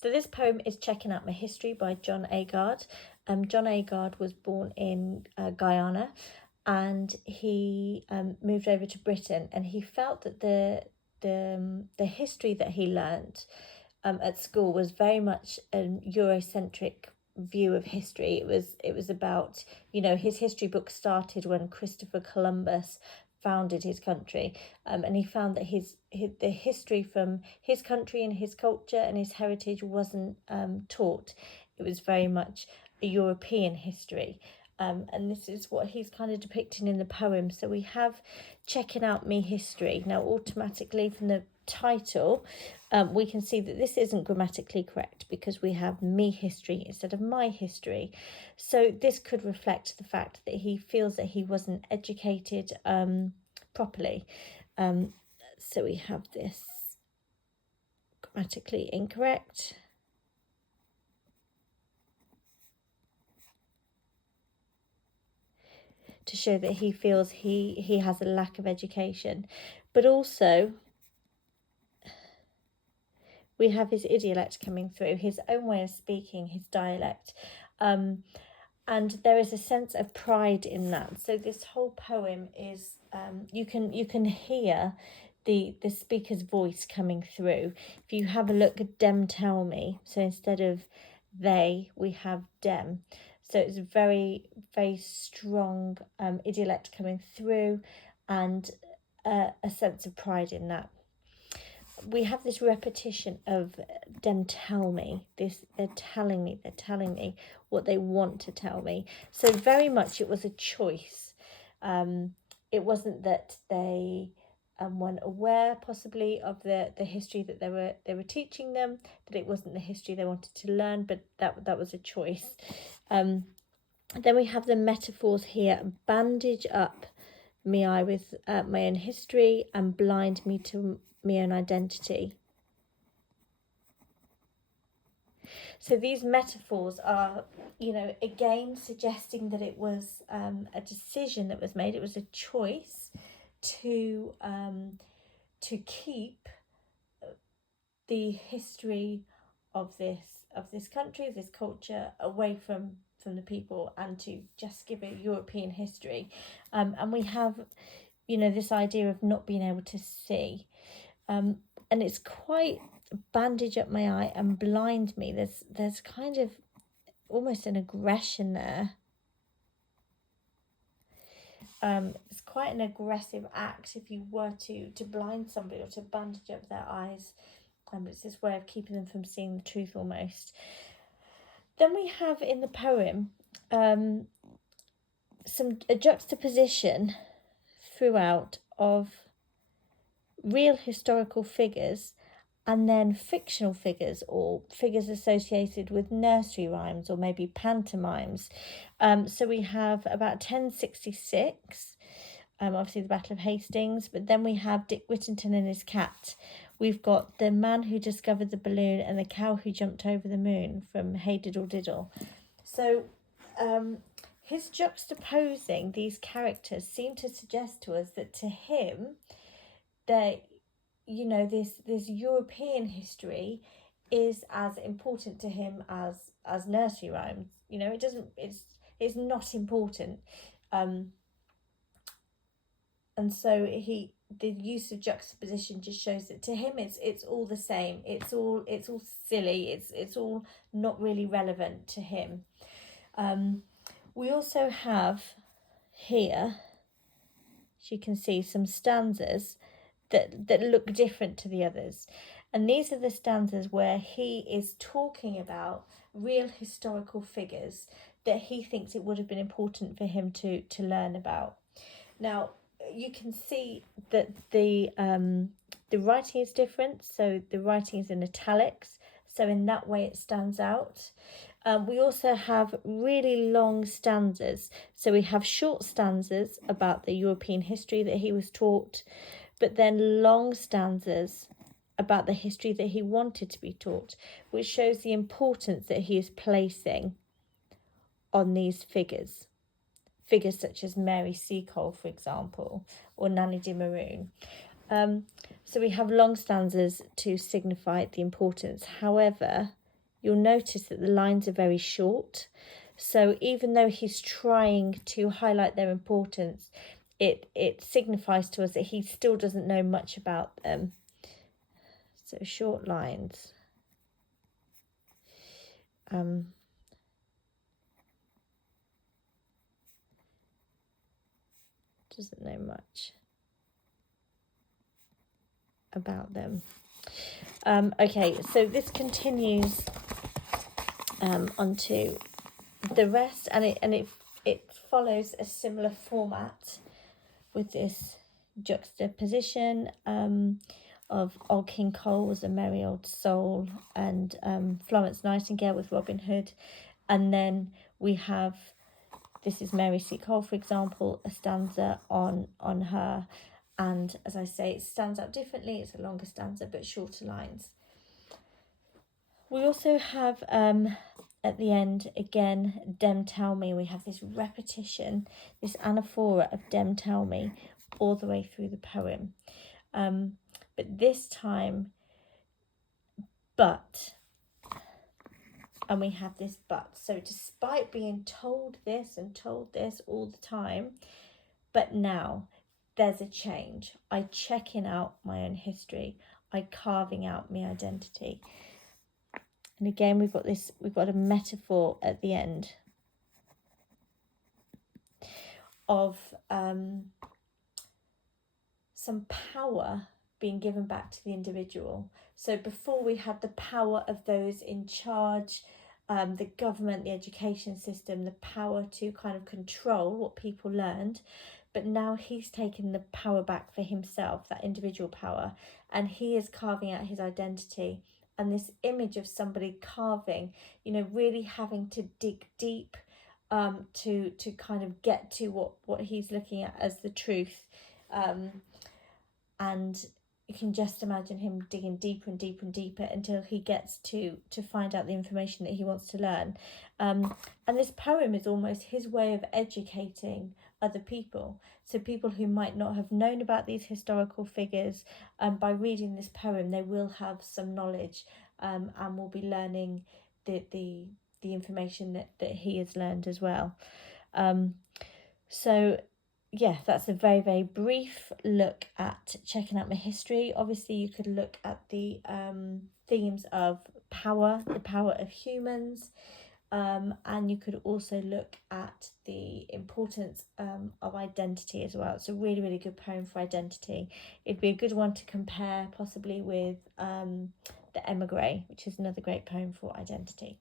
So this poem is Checking Out My History by John Agard. John Agard was born in Guyana, and he moved over to Britain, and he felt that the history that he learnt at school was very much an Eurocentric view of history. It was about, his history book started when Christopher Columbus founded his country, and he found that the history from his country and his culture and his heritage wasn't taught. It was very much a European history. And this is what he's kind of depicting in the poem. So we have Checking Out Me History. Now, automatically from the title, we can see that this isn't grammatically correct because we have me history instead of my history. So this could reflect the fact that he feels that he wasn't educated properly. So we have this grammatically incorrect. To show that he feels he has a lack of education. But also, we have his idiolect coming through, his own way of speaking, his dialect. And there is a sense of pride in that. So this whole poem is, you can hear the speaker's voice coming through. If you have a look at dem tell me, so instead of they, we have dem. So it's very, very strong idiolect coming through, and a sense of pride in that. We have this repetition of them tell me this, they're telling me what they want to tell me. So very much it was a choice. It wasn't that they weren't aware possibly of the history that they were teaching them, that it wasn't the history they wanted to learn, but that was a choice. Then we have the metaphors here: bandage up me eye with my own history and blind me to my own identity. So these metaphors are, again suggesting that it was a decision that was made. It was a choice to keep the history of this country, of this culture, away from the people, and to just give a European history. And we have, this idea of not being able to see. And it's quite bandage up my eye and blind me. There's kind of almost an aggression there. It's quite an aggressive act if you were to blind somebody or to bandage up their eyes. It's this way of keeping them from seeing the truth almost. Then we have in the poem a juxtaposition throughout of real historical figures and then fictional figures, or figures associated with nursery rhymes or maybe pantomimes. So we have about 1066, obviously the Battle of Hastings, but then we have Dick Whittington and his cat. We've got the man who discovered the balloon and the cow who jumped over the moon from Hey Diddle Diddle. So his juxtaposing these characters seem to suggest to us that to him, that this European history is as important to him as nursery rhymes. It's not important. And so the use of juxtaposition just shows that to him it's all the same. It's all silly. It's all not really relevant to him. We also have here, as you can see, some stanzas that look different to the others. And these are the stanzas where he is talking about real historical figures that he thinks it would have been important for him to learn about. Now, you can see that the writing is different. So the writing is in italics. So in that way it stands out. We also have really long stanzas. So we have short stanzas about the European history that he was taught, but then long stanzas about the history that he wanted to be taught, which shows the importance that he is placing on these figures. Figures such as Mary Seacole, for example, or Nanny de Maroon. So we have long stanzas to signify the importance. However, you'll notice that the lines are very short. So even though he's trying to highlight their importance, it signifies to us that he still doesn't know much about them. So short lines. Doesn't know much about them. Okay, so this continues onto the rest, and it follows a similar format with this juxtaposition of Old King Cole was a merry old soul, and Florence Nightingale with Robin Hood, and then we have, this is Mary C. Cole, for example, a stanza on her, and as I say, it stands out differently. It's a longer stanza but shorter lines. We also have at the end again, Dem Tell Me. We have this repetition, this anaphora of Dem Tell Me all the way through the poem. But this time, but, and we have this but. So despite being told this and told this all the time, but now there's a change. I checking out my own history. I carving out my identity. And again, we've got a metaphor at the end of some power being given back to the individual. So before we had the power of those in charge, the government, the education system, the power to kind of control what people learned. But now he's taken the power back for himself, that individual power, and he is carving out his identity. And this image of somebody carving, really having to dig deep to kind of get to what he's looking at as the truth. And you can just imagine him digging deeper and deeper and deeper until he gets to find out the information that he wants to learn. And this poem is almost his way of educating other people. So people who might not have known about these historical figures, by reading this poem, they will have some knowledge and will be learning the information that he has learned as well. So yeah, that's a very, very brief look at checking out my history. Obviously, you could look at the themes of power, the power of humans, and you could also look at the importance of identity as well. It's a really, really good poem for identity. It'd be a good one to compare possibly with The Emigre, which is another great poem for identity.